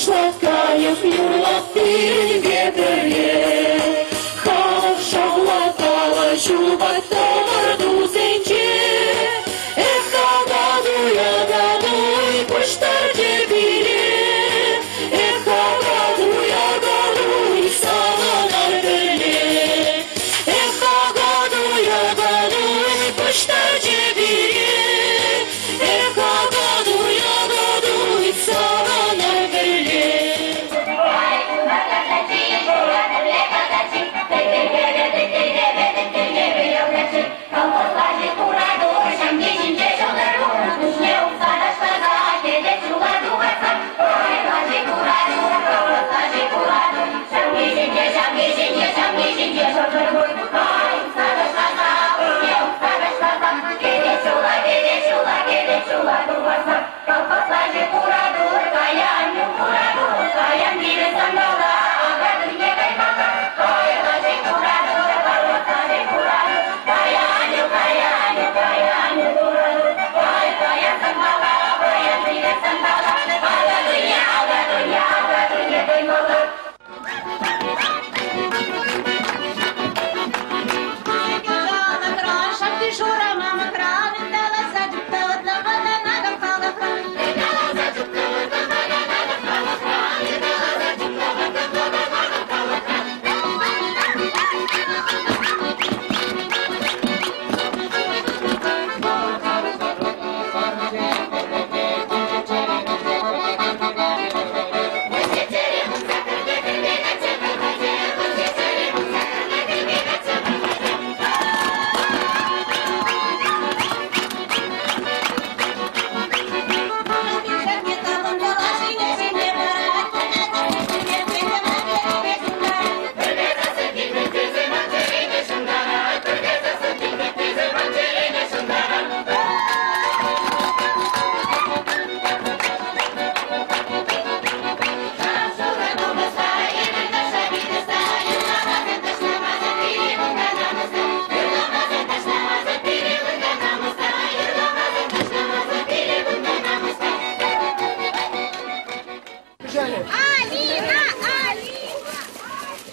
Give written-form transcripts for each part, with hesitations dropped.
Шаткаев юлапин гедерге, хав шавлатала шубат томар дузенче, гаду пуштар дебире, гаду саланар дele, гаду пуштар дебире, гаду саланар дele.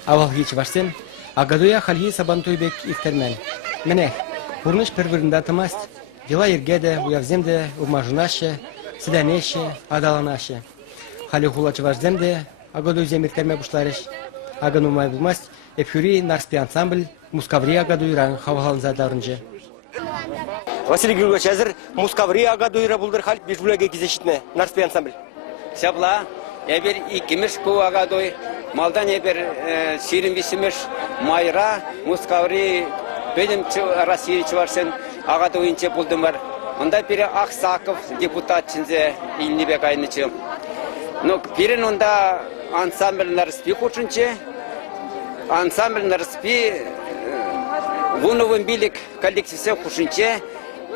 Авал hiç varsın, agaduya halhi sabantuyбек ifterмен. Мене, курныш первырында тымасть, дела ергеде, уявземде, умажунаще, сиданеще, адаланаще. Хали хулачы важземде, агадуй земиртерме бушларыш. Агану май булмасть, эпюри нарспи ансамбль, мускаври агадуй ран хаваланза дарынжы. Василий Григорьевич, әзір мускаври агадуйра булдыр халь бежбулеге кезешітме, нарспи ансамбль. Сябла, ебер икимеш ку агадуй, малдан ебер сирин висимеш майра, мускаври, бедем Россия чварсен агадуйынче булдымар. Онда пере Ақсақов депутат чинзе Ильнибек айнычы. Но перен онда ансамбль нарспи хучынче, ансамбль нарспи вуновым билик коллективсе хушынче,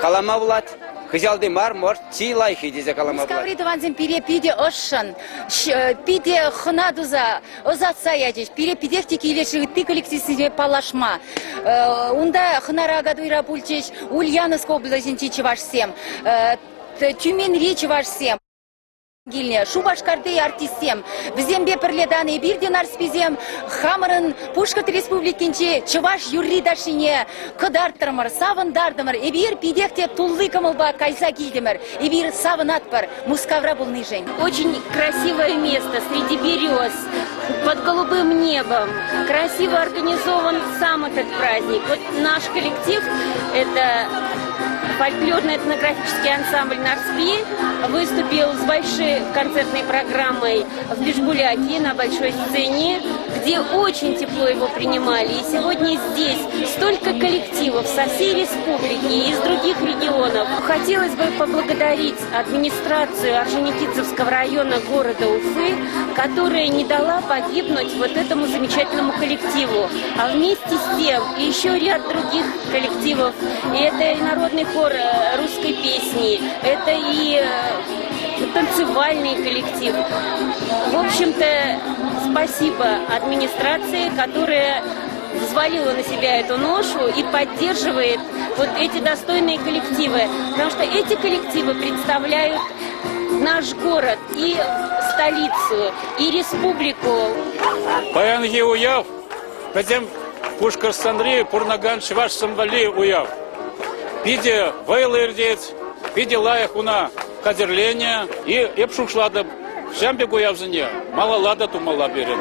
калама булат. Хызялды мар, может, чи лайхи дезе калама булат. Скаври дуванзем пире пиде ошшан, пиде хнадуза, озатса ядеш, пире пидехтики илеши ты коллективсе палашма. Унда хнара агадуйра пульчеш, Ульяновск областинчи чевашсем, Тюмень речи вашсем. Гильне, Шубашкарды артистем, Взембе перледаны бирден арспизем, Хамырын Пушкат республикинче, Чываш юридашине, Кыдартырмыр, савындардымыр, Эбир пидехте туллы кымылба кайса гильдемыр, Эбир савынатпыр, Мускавра был нижень. Очень красивое место среди берез, под голубым небом. Красиво организован сам этот праздник. Вот наш коллектив, это фольклорно-этнографический ансамбль «Нарспи», выступил с большой концертной программой в Бишбуляке на большой сцене, где очень тепло его принимали. И сегодня здесь столько коллективов со всей республики и из других регионов. Хотелось бы поблагодарить администрацию Орджоникидзевского района города Уфы, которая не дала погибнуть вот этому замечательному коллективу. А вместе с тем и еще ряд других коллективов. И это и народный хор русской песни, это и танцевальный коллектив. В общем-то, спасибо администрации, которая взвалила на себя эту ношу и поддерживает вот эти достойные коллективы. Потому что эти коллективы представляют наш город, и столицу, и республику. Паянги уяв, пойдем Пушкарстанри, Пурнаган, Шиваш Самвали уяв. Пиде вайлырдец, пиде лаях уна кадерления, и эпшушлада, шамбе гуяв зане, мало лада ту мала берем.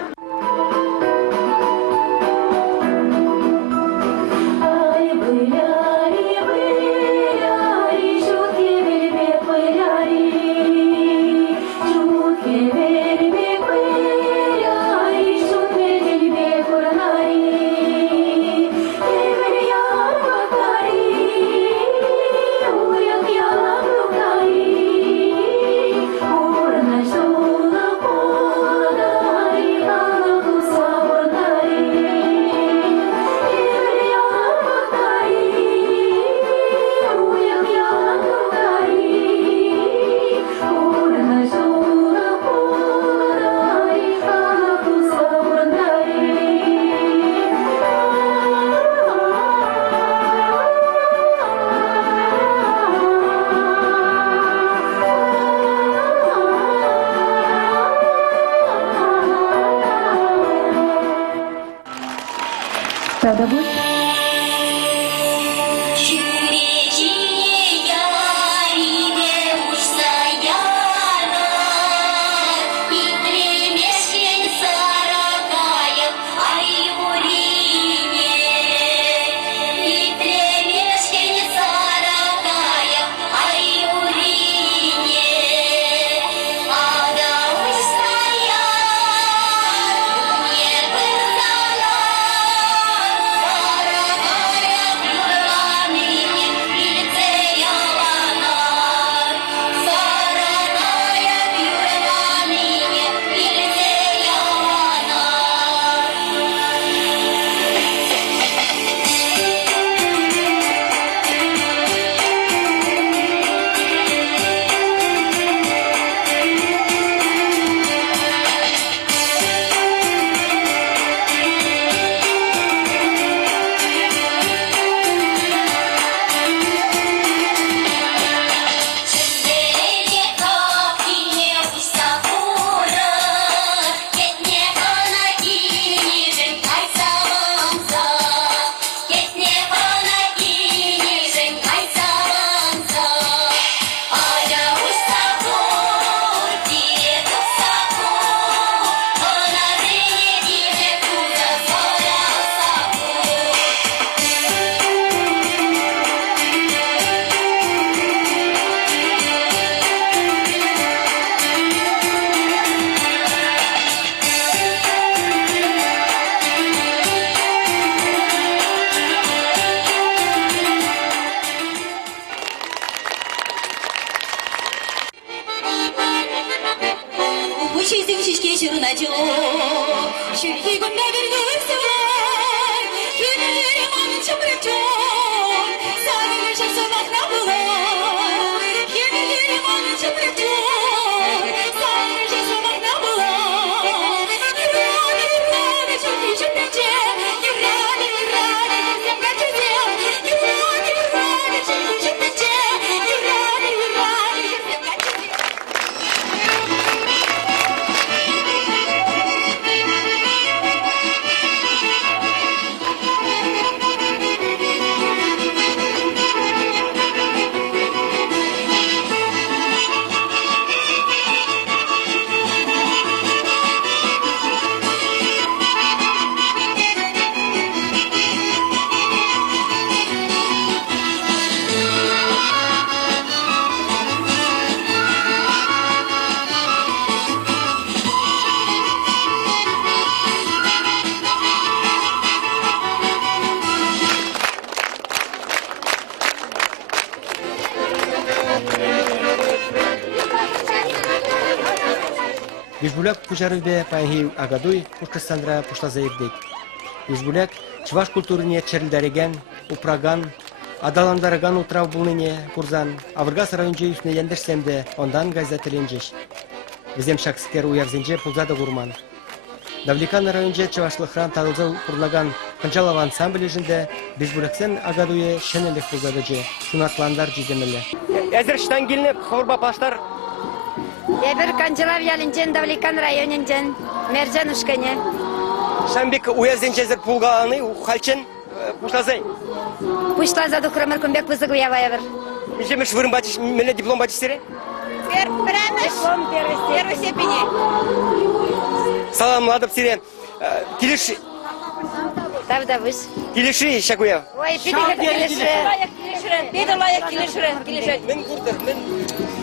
Бишбуляк пужарыбе паянги агадуй Пушкарстандра пушла заирдек. Бишбуляк чуваш культурыне черилдереген, упраган, адаландараган утрав булныне курзан, авыргас районже үсне ендерсемде ондан газетеленжеш. Визем шакскер уявзенже пулзада гурман. Давликан районже чавашлыхран танылзау курлаган Канчалов ансамбль ежінде Бишбуляксен агадуе шенелек пулзадыже, сунатландар жидемеле. Әзір штан келініп, хорба паштар Ебір Канчылав ялінчен Давликан районінчен Мерджанушкане. Шамбек уязденчезер пулгаланы, ухальчен, пушлазай. Пушла за духрамыр күмбек вызык уява ебір. Жемеш вырым батиш, мене диплом батиштере? Первой степени. Саламладып сире. Килиши, Тавда выш. килиши шагуя. Ой, пидехет келеші. Пиде лайық келешірі. Мен куртар, мен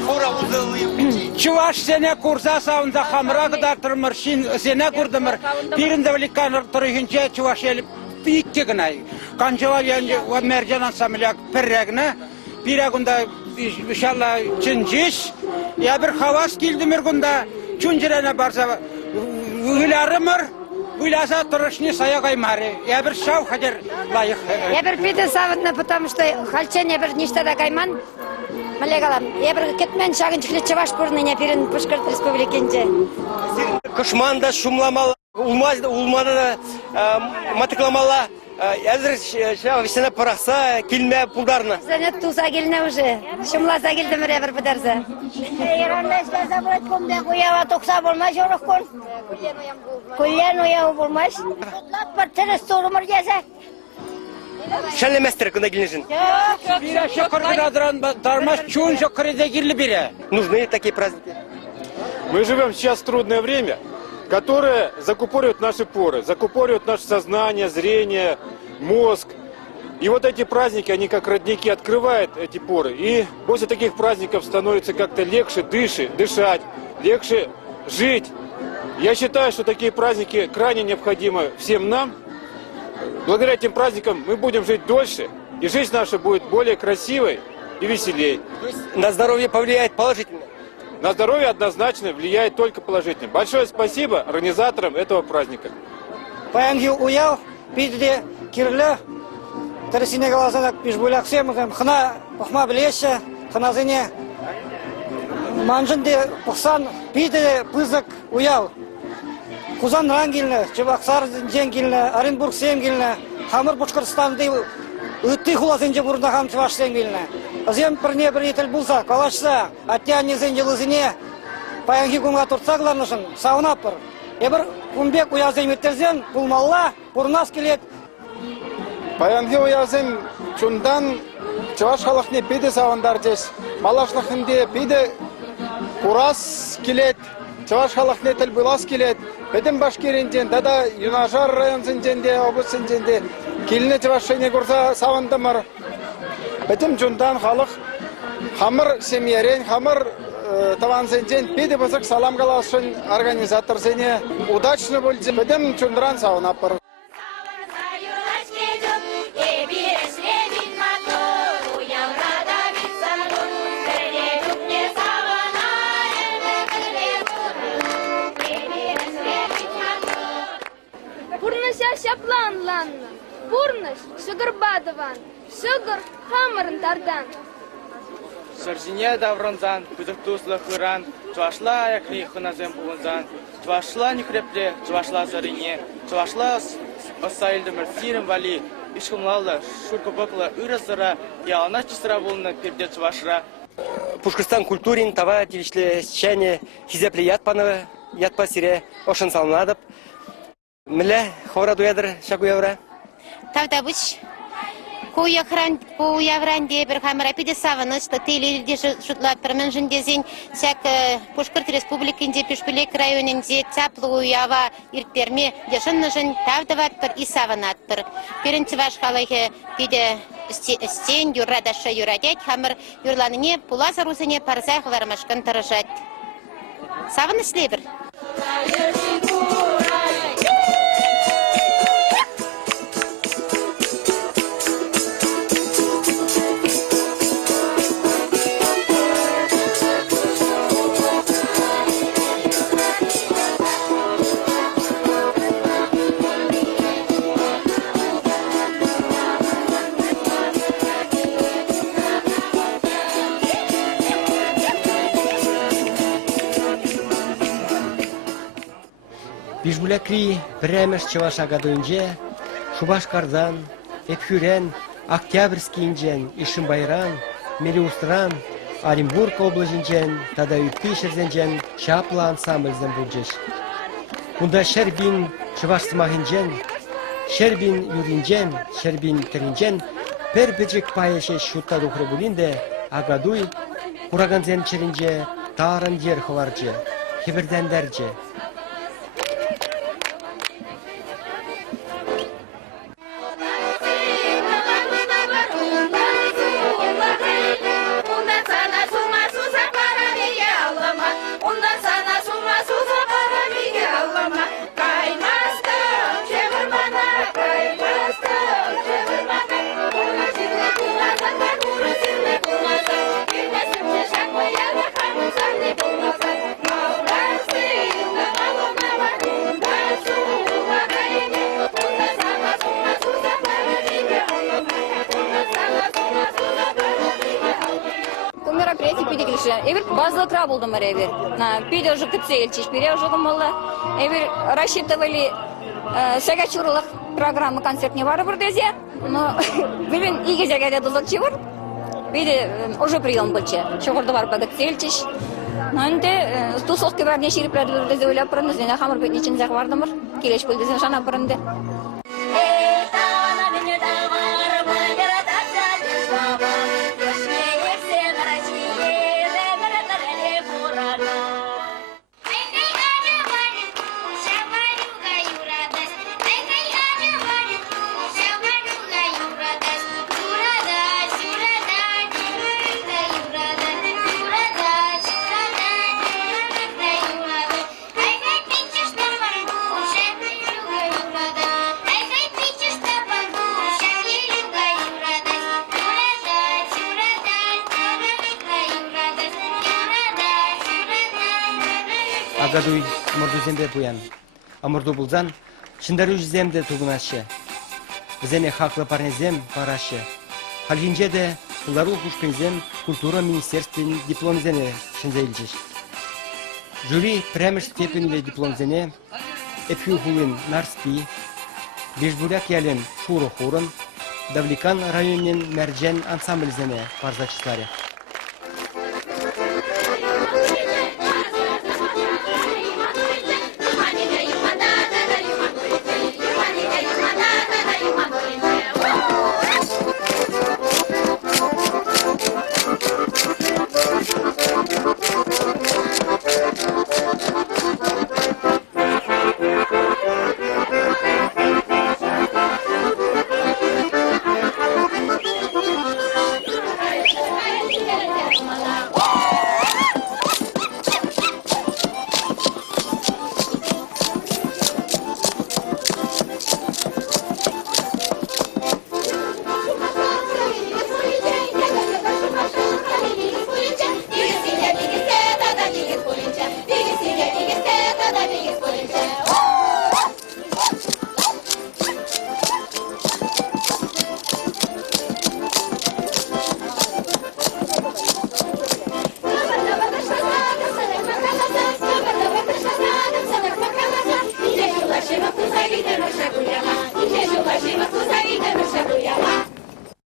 хора узылы. Чуваш сене курса сауында хамра кыдартырмыр, сене курдымыр. Пиринде великан турыгынча чуваш еліп пикке гынай. Канчыва янжы Мерджан ансамбляк перрегне. Пирагында иншалла чынжиш. Я bir havas kilдимир гунда чунжирене барса уйларымыр. Уйласа турышни сая каймары. Я bir шау хадер лайық. Ебір пиде савытны, потому что хальчен ебір ништада кайман. Малегалам. Ебір кетмен шагынчықлы чаваш пурныне пирин Пушкарт республикенче. Кышманда шумламала, улмада матыкламала. Әзір шағысына парақса, келме пулдарына. Зенет туса келіне уже. Шумласа келдімір ебір бұдарса. Иранда істесе бұрат көмбек уява тоқса болмаш, орық көн. Күллен уява болмаш. Тұтлап бір тіріс тұрымыр кесе. Шәлеместер күнде келінжін. Бире шокыр градыран дармаш чун шокырыда кирлі бире. Нужны такие праздники. Мы живем сейчас в трудное время, которое закупоривает наши поры, закупоривает наше сознание, зрение, мозг. И вот эти праздники, они как родники открывают эти поры. И после таких праздников становится как-то легче дышать, легче жить. Я считаю, что такие праздники крайне необходимы всем нам. Благодаря этим праздникам мы будем жить дольше, и жизнь наша будет более красивой и веселей. На здоровье повлияет положительно. На здоровье однозначно влияет только положительно. Большое спасибо организаторам этого праздника. Паянги уяв, пидде кирле, тересине галасанак пишбуляк семгам, хна пахма блеще, хна зене манжынде пахсан пидде пызык уяв. Кузан рангилне, Чебоксар жеңгилне, Оренбург семгилне, Хамыр Башкортстанды ытты хуласынче бурда хам Чуваш семгилне. Азем пірне бір етіл бұлса, калашса, аттян незен жылызыне, паянги күнға тұртсағларнышын, сауынап бір. Ебір күнбек уязым еттерзен, пулмалла, бұрнас келет. Паянги уязым чундан Чуваш халықны пиде сауындар жес, малашлықынде пиде урас келет, Чуваш халықны тіл бұлас келет. Бедім Башкиринжен, дада Юнашар районсынженде, облысынженде, келіне Чувашыне көрса сауындымыр. Бедім жундан халық хамыр семьерен, хамыр тавансынжен, пиде бұзық салам қалашын организатор сене удачны бөлді. Бедім жундран сауынап бір. Шапланланны, Пурныш, Шыгырбадыван, Шыгыр хамырын тардан. Саржине давронзан, күзіктуслы хыран, Чувашла аяқли хыназем бұғынзан, Чувашла некрепле, Чувашла зарине, Чувашла осайлдымыр сирім вали, Ишхымлалы, шуркыбықлы үрізіра, Ялана чисыра болыны перде Чувашра. Пушкарстан культурин, тава тивичле счане, хизепле ятпа сире, ошын салынадып. Мілі, хора дуядыр шагуявра? Тавда бұш. Куявран де бір хамыра пиде савынышлы, тейлерде жұтлап бірмін жүндезен, сәк Пушкарт республикінде Пешпілек районінде цаплы уява иртперме дешынны жын тавдават бір и савынат бір. Перінці ваш халығы пиде стен юррадашы юрадет, хамыр юрланыне пулазар узыне парзах вармашкан тұрыжат. Савынышлы бір. Бишбулякри премеш Чуваш агадуинже, Шубашкардан, Эпхюрен, Октябрьский инжен, Ишимбайран, Мелиустран, Оренбург облажинчен, тада үтпи шерзенчен, шапла ансамбльзен булжеш. Унда Шербин Чувашсымахинчен, Шербин Юринчен, Шербин Теринчен, пер бежик паяше шутта духры булинде, агадуй, Кураганзен черинче, тарын дер ховарче, хибердендерче. Мероприятие педагогиче. Эвер базовый трав был дома эвер. На педо уже кцельчиш, пере уже дома. Эвер рассчитывали сагачурлых программы концерт не вара бурдезе, но билин иге жагада дозак чевар. Педе уже прием больше. Чогорда бар бага кцельчиш. Нанде тусовки бар не шири продурдезе уля пронуз, не хамар бит ничин загвардамыр. Келеш булдезе шана пронде. Агадуй мордуземде буян. Аморду булзан, шиндару земде тугунаще. Земе хаклы парнезем параще. Халгинже де лару хушкинзем культура министерствен дипломзене шинзейлчиш. Жюри премеш степенле дипломзене эпхюхулин нарспи, Бешбуряк ялен шуру хурын, Давликан районен мерджен ансамбльзене парзачисларе.